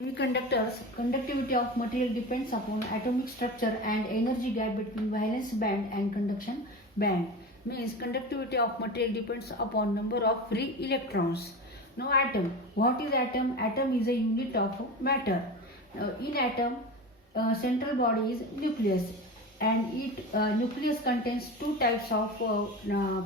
Semiconductors conductivity of material depends upon atomic structure and energy gap between valence band and conduction band. Means conductivity of material depends upon number of free electrons. Now atom. What is atom? Atom is a unit of matter. In atom, central body is nucleus, and nucleus contains two types of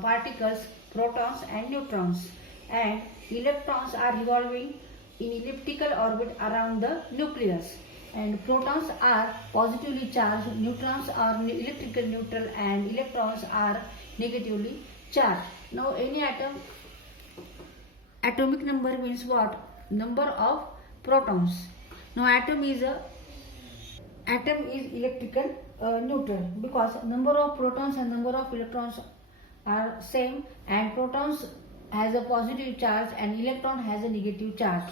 particles, protons and neutrons, and electrons are revolving in elliptical orbit around the nucleus, and protons are positively charged, neutrons are electrical neutral, and electrons are negatively charged. Now any atom, atomic number means what? Number of protons. Now atom is electrical neutral because number of protons and number of electrons are same, and protons has a positive charge and electron has a negative charge.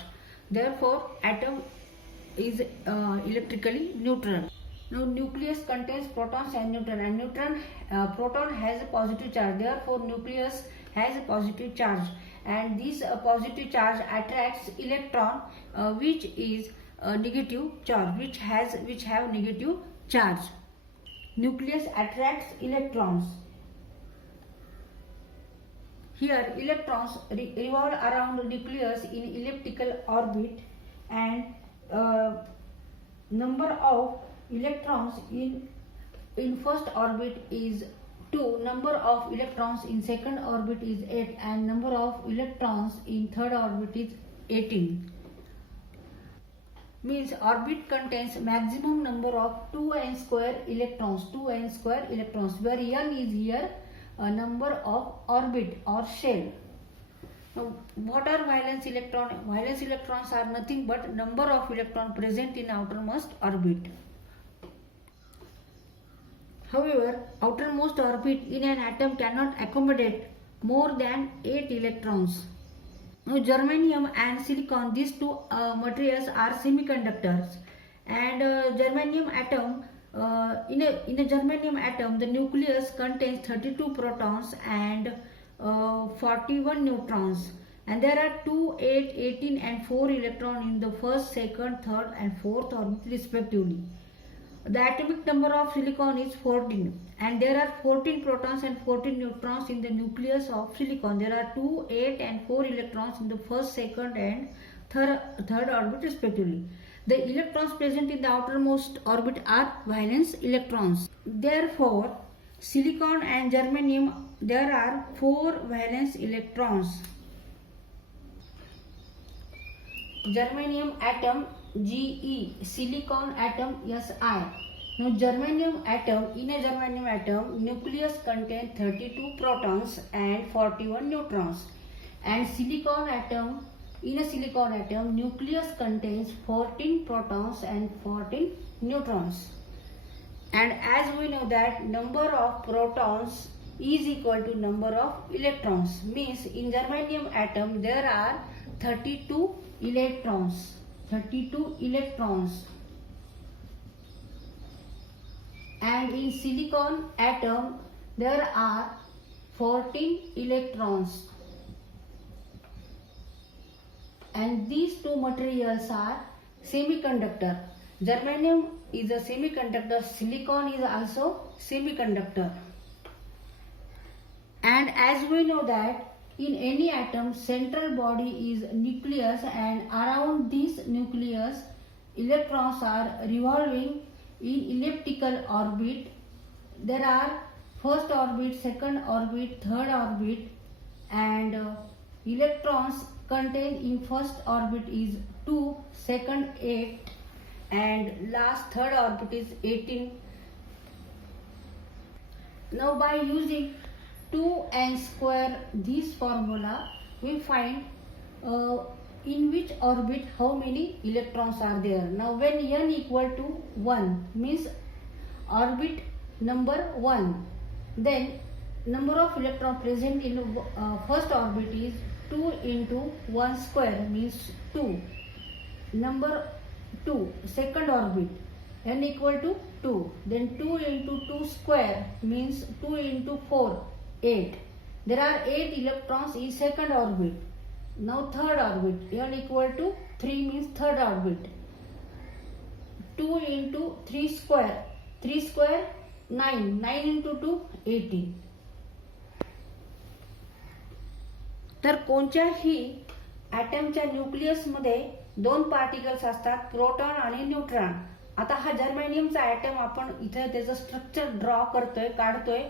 Therefore, atom is electrically neutral. Now, nucleus contains protons and proton has a positive charge. Therefore, nucleus has a positive charge, and this positive charge attracts electron, which is a negative charge, which have negative charge. Nucleus attracts electrons. Here electrons revolve around the nucleus in elliptical orbit, and number of electrons in first orbit is 2, number of electrons in second orbit is 8, and number of electrons in third orbit is 18. Means orbit contains maximum number of 2n square electrons, where n is here a number of orbit or shell. Now, what are valence electrons? Valence electrons are nothing but number of electrons present in outermost orbit. However, outermost orbit in an atom cannot accommodate more than 8 electrons. Now, germanium and silicon, these two materials are semiconductors, and germanium atom. In a germanium atom, the nucleus contains 32 protons and 41 neutrons, and there are 2, 8, 18 and 4 electrons in the first, second, third and fourth orbit respectively. The atomic number of silicon is 14, and there are 14 protons and 14 neutrons in the nucleus of silicon. There are 2, 8 and 4 electrons in the first, second and third orbit respectively. The electrons present in the outermost orbit are valence electrons. Therefore, silicon and germanium, there are 4 valence electrons. Germanium atom Ge, silicon atom Si. Now germanium atom, in a germanium atom, nucleus contains 32 protons and 41 neutrons, and silicon atom, in a silicon atom, nucleus contains 14 protons and 14 neutrons. And as we know that number of protons is equal to number of electrons, means in germanium atom there are 32 electrons. And in silicon atom there are 14 electrons. And these two materials are semiconductor. Germanium is a semiconductor, silicon is also semiconductor. And as we know that in any atom, central body is nucleus, and around this nucleus electrons are revolving in elliptical orbit. There are first orbit, second orbit, third orbit, and electrons contained in first orbit is 2, second 8, and last third orbit is 18. Now by using 2n square, this formula, we find in which orbit how many electrons are there. Now when n equal to 1 means orbit number 1, then number of electrons present in first orbit is 2 into 1 square means 2. Number 2, second orbit, n equal to 2. Then 2 into 2 square means 2 into 4, 8. There are 8 electrons in second orbit. Now third orbit, n equal to 3 means third orbit. 2 into 3 square, 3 square 9, 9 into 2 18. तर कोणत्याही ॲटमच्या न्यूक्लियसमध्ये दोन particles असतात, proton आणि neutron. आता हा जर्मेनियमचा atom आपण इथे त्याचं स्ट्रक्चर ड्रॉ करतोय, काढतोय.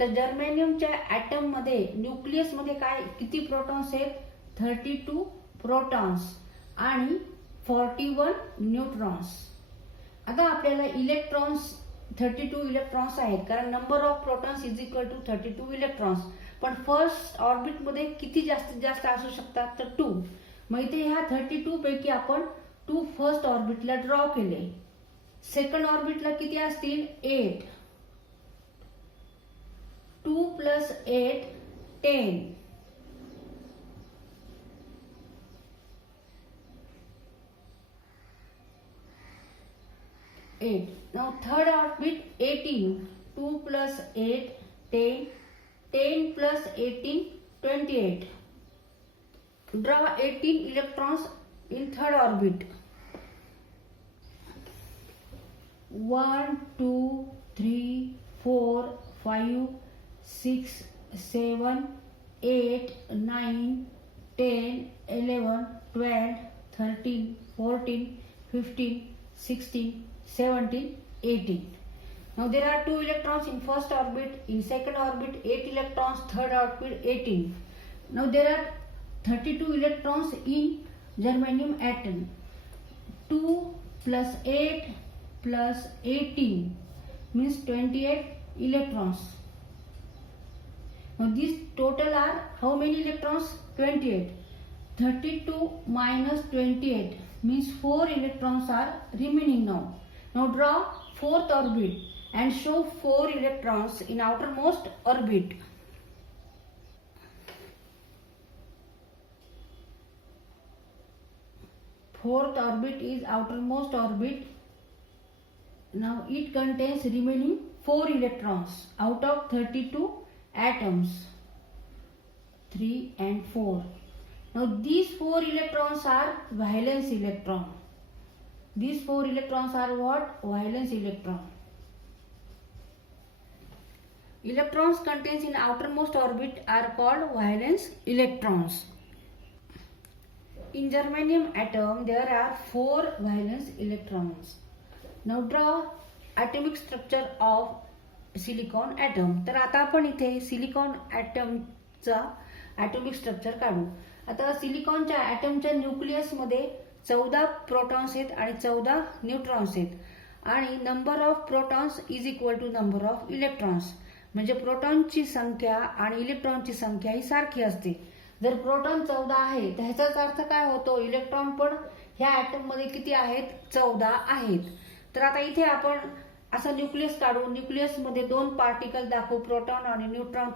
तर जर्मेनियमच्या ॲटम मध्ये न्यूक्लियस मध्ये काय किती प्रोटॉन्स आहेत? 32 प्रोटॉन्स आणि 41 न्यूट्रॉन्स. आता आपल्याला इलेक्ट्रॉन्स 32 इलेक्ट्रॉन्स आहेत, कारण number of protons is equal to 32 electrons. पण फर्स्ट ऑर्बिट मध्ये किती जास्तीत जास्त असू शकतात? तर 2. मग इथे ह्या 32 पैकी आपण 2 फर्स्ट ऑर्बिटला ड्रॉ केले. सेकंड ऑर्बिटला किती असतील? 8. 2 plus 8 10. Now third orbit 18. 2 plus 8 10. 10 plus 18 28. Draw 18 electrons in third orbit. 1 2 3 4 5 6 7 8 9 10 11 12 13 14 15 16 17 18. Now there are 2 electrons in first orbit, in second orbit 8 electrons, third orbit 18. Now there are 32 electrons in germanium atom. 2 plus 8 plus 18 means 28 electrons. Now these total are how many electrons? 28. 32 minus 28 means 4 electrons are remaining now. Now draw fourth orbit and show 4 electrons in outermost orbit. Fourth orbit is outermost orbit. Now it contains remaining 4 electrons out of 32 atoms. 3 and 4. Now these 4 electrons are valence electron. These 4 electrons are what? Valence electron. Electrons contained in outermost orbit are called valence electrons. In germanium atom there are 4 valence electrons. Now draw atomic structure of silicon atom. तर आता आपण इथे silicon ॲटमचा atomic structure काढू. आता सिलिकॉनच्या ॲटमच्या न्यूक्लियसमध्ये 14 protons आहेत आणि 14 neutrons आहेत. आणि number of protons is equal to number of electrons. म्हणजे प्रोटॉनची संख्या आणि इलेक्ट्रॉनची संख्या ही सारखी असते. जर प्रोटॉन 14 आहे तर ह्याचाच अर्थ काय होतो? इलेक्ट्रॉन पण ह्या ॲटम मध्ये किती आहेत? 14 आहेत. तर आता इथे आपण असं न्यूक्लियस काढू. न्यूक्लियस मध्ये 2 पार्टिकल दाखवू, प्रोटॉन आणि न्यूट्रॉन,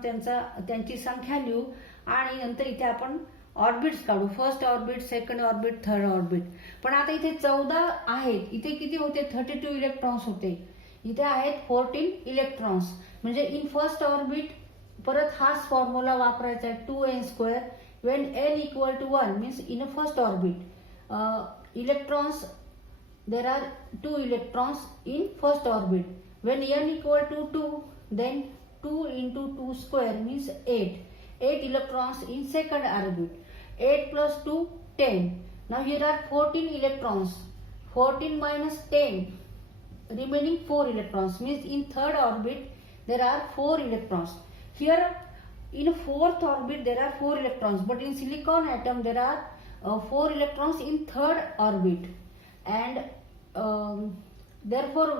त्यांची संख्या लिहू आणि नंतर इथे आपण ऑर्बिट्स काढू. First orbit, second orbit, third orbit. पण आता इथे 14 आहेत. इथे किती होते? 32 इलेक्ट्रॉन्स होते. इथे आहेत 14 इलेक्ट्रॉन्स. म्हणजे इन फर्स्ट ऑर्बिट परत हाच फॉर्म्युला वापरायचा आहे, 2n² when n equal to 1 means in a first orbit electrons, there are 2 electrons in first orbit. When n equal to 2 then 2 into 2² means 8. 8 electrons in second orbit. 8 plus 2 10. Now here are 14 electrons. 14 minus 10 remaining 4 electrons means in third orbit there are 4 electrons. Here in fourth orbit there are 4 electrons, but in silicon atom there are 4 electrons in third orbit, and therefore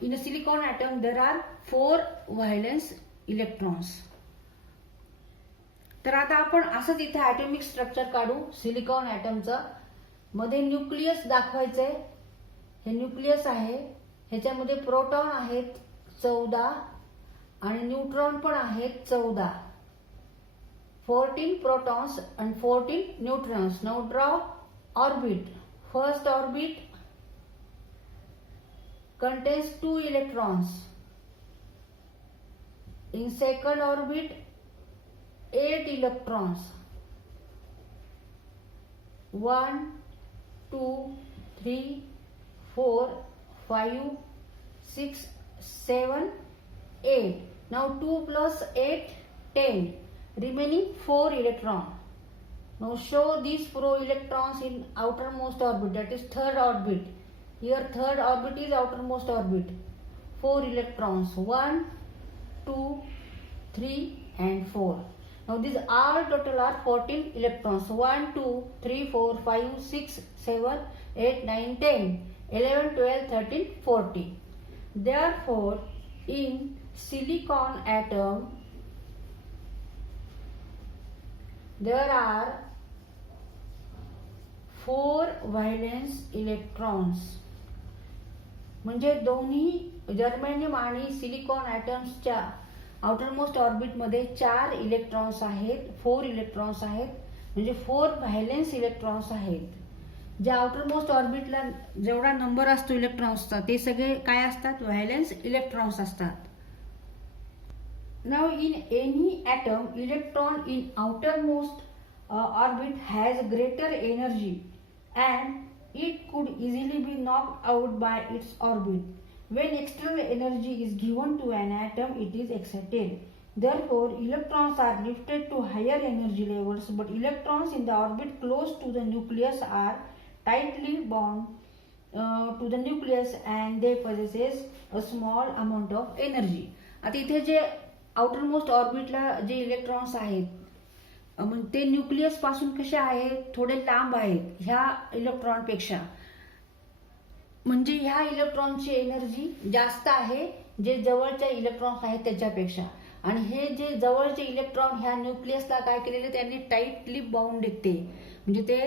in a silicon atom there are 4 valence electrons. तर आता आपण असंच इथे atomic structure काढू silicon ॲटमचं. मध्ये nucleus दाखवायचंय. हे nucleus आहे, ह्याच्यामध्ये proton आहेत 14 आणि न्यूट्रॉन पण आहेत 14. 14 protons and 14 neutrons. Now draw orbit. First orbit contains 2 electrons. In second orbit 8 electrons. 1 2 3, 4, 5, 6, 7, 8. Now 2 plus 8, 10. Remaining 4 electrons. Now show these 4 electrons in outermost orbit, that is third orbit. Here third orbit is outermost orbit. 4 electrons, 1, 2, 3 and 4. Now these all total are 14 electrons. 1, 2, 3, 4, 5, 6, 7, 8, 9, 10, 11, 12, 13, 14. Therefore, in silicon atom, there are 4 valence electrons. म्हणजे दोन्ही germanium आणि silicon ॲटम्सच्या outermost orbit मध्ये 4 electrons आहेत, 4 electrons आहेत, म्हणजे 4 valence electrons आहेत. ज्या outermost ऑर्बिटला जेवढा नंबर असतो इलेक्ट्रॉन्सचा ते सगळे काय असतात, व्हॅलेन्स इलेक्ट्रॉन्स असतात. Now in any atom, electron in outermost orbit has greater energy and it could easily be knocked out by its orbit. When external energy is given to an atom, it is excited. Therefore, electrons are lifted to higher energy levels, but electrons in the orbit close to the nucleus are tightly bound to the nucleus and they possess a small amount of energy. आता इथे जे outermost ऑर्बिटला जे electrons आहेत ते nucleus पासून कसे आहेत, थोडे लांब आहेत ह्या इलेक्ट्रॉनपेक्षा. म्हणजे ह्या इलेक्ट्रॉनची एनर्जी जास्त आहे जे जवळचे इलेक्ट्रॉन्स आहेत त्याच्यापेक्षा. आणि हे जे जवळचे इलेक्ट्रॉन ह्या न्यूक्लियसला काय केलेले त्यांनी टाईटली बाउंड येते. म्हणजे ते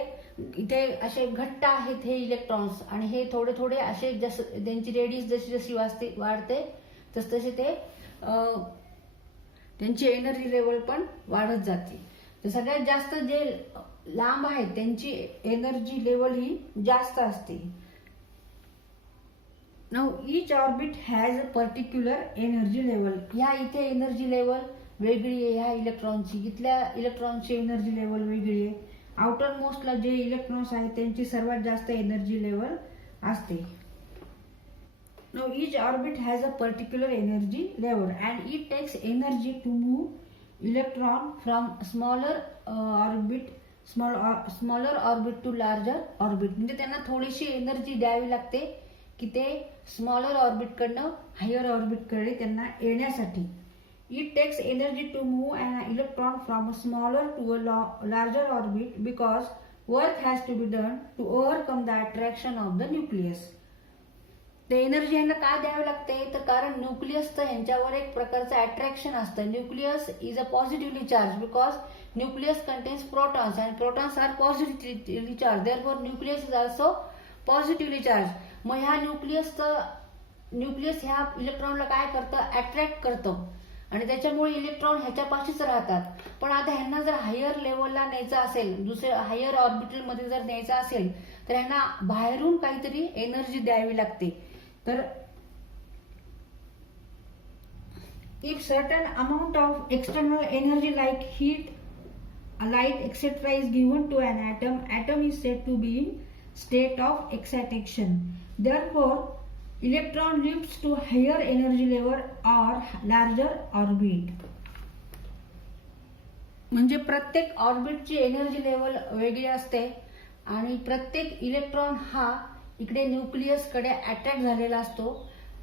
इथे असे घट्ट आहेत हे इलेक्ट्रॉन्स आणि हे थोडे थोडे असे जसं त्यांची रेडियस जशी जशी वाढते तसतसे ते त्यांची एनर्जी लेवल पण वाढत जाते. तर सगळ्यात जास्त जे लांब आहेत त्यांची एनर्जी लेवल ही जास्त असते. Now each orbit has a particular energy level. ह्या इथे एनर्जी लेवल वेगळी आहे ह्या इलेक्ट्रॉनची, इथल्या इलेक्ट्रॉनची एनर्जी लेवल वेगळी आहे. आउटर मोस्टला जे इलेक्ट्रॉन्स आहेत त्यांची सर्वात जास्त एनर्जी लेवल असते. Now each orbit has a particular energy level and it takes energy to move electron from smaller orbit to larger orbit. म्हणजे त्यांना थोडीशी एनर्जी द्यावी लागते की ते स्मॉलर ऑर्बिट कडनं हायर ऑर्बिट कडे त्यांना येण्यासाठी. It takes energy to move an electron from a smaller to a larger orbit because work has to be done to overcome the attraction of the nucleus. ते energy यांना काय द्यावे लागते तर कारण न्यूक्लियसचं ह्यांच्यावर एक प्रकारचं अट्रॅक्शन असतं. Nucleus is a positively charge because nucleus contains protons and protons are positively charge. Therefore nucleus is also positively charge. मग ह्या न्यूक्लियस ह्या इलेक्ट्रॉनला काय करतं, अट्रॅक्ट करतं आणि त्याच्यामुळे इलेक्ट्रॉन ह्याच्यापाशीच राहतात. पण आता ह्यांना जर हायर लेवलला न्यायचं असेल, दुसऱ्या हायर ऑर्बिटल मध्ये जर न्यायचं असेल तर ह्यांना बाहेरून काहीतरी एनर्जी द्यावी लागते. तर if certain amount of external energy like heat, light, etc. is given to an atom is said to be in state of excitation. Therefore, electron lifts to higher energy level or larger orbit. म्हणजे प्रत्येक ऑर्बिटची energy level वेगळी असते आणि प्रत्येक electron हा इकडे nucleus कडे attract झालेला असतो.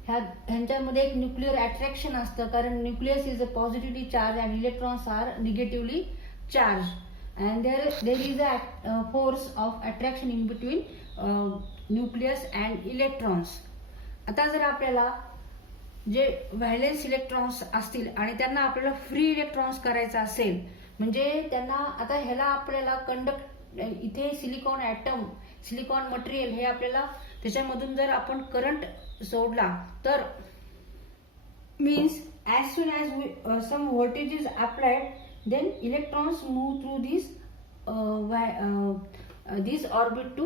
ह्यांच्यामध्ये एक न्यूक्लियर अट्रॅक्शन असतं कारण nucleus is a positively charge and electrons are negatively charge and there is a force of attraction in between nucleus and electrons. आता जर आपल्याला जे व्हॅलेन्स इलेक्ट्रॉन्स असतील आणि त्यांना आपल्याला फ्री इलेक्ट्रॉन्स करायचा असेल म्हणजे त्यांना आता ह्याला आपल्याला इथे सिलिकॉन मटेरियल हे आपल्याला त्याच्यामधून जर आपण करंट सोडला तर means as soon as some voltage is applied then electrons move through this orbit to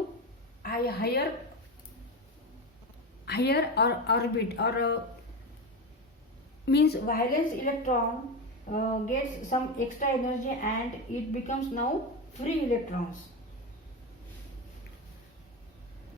higher orbit or means valence electron gets some extra energy and it becomes now free electrons.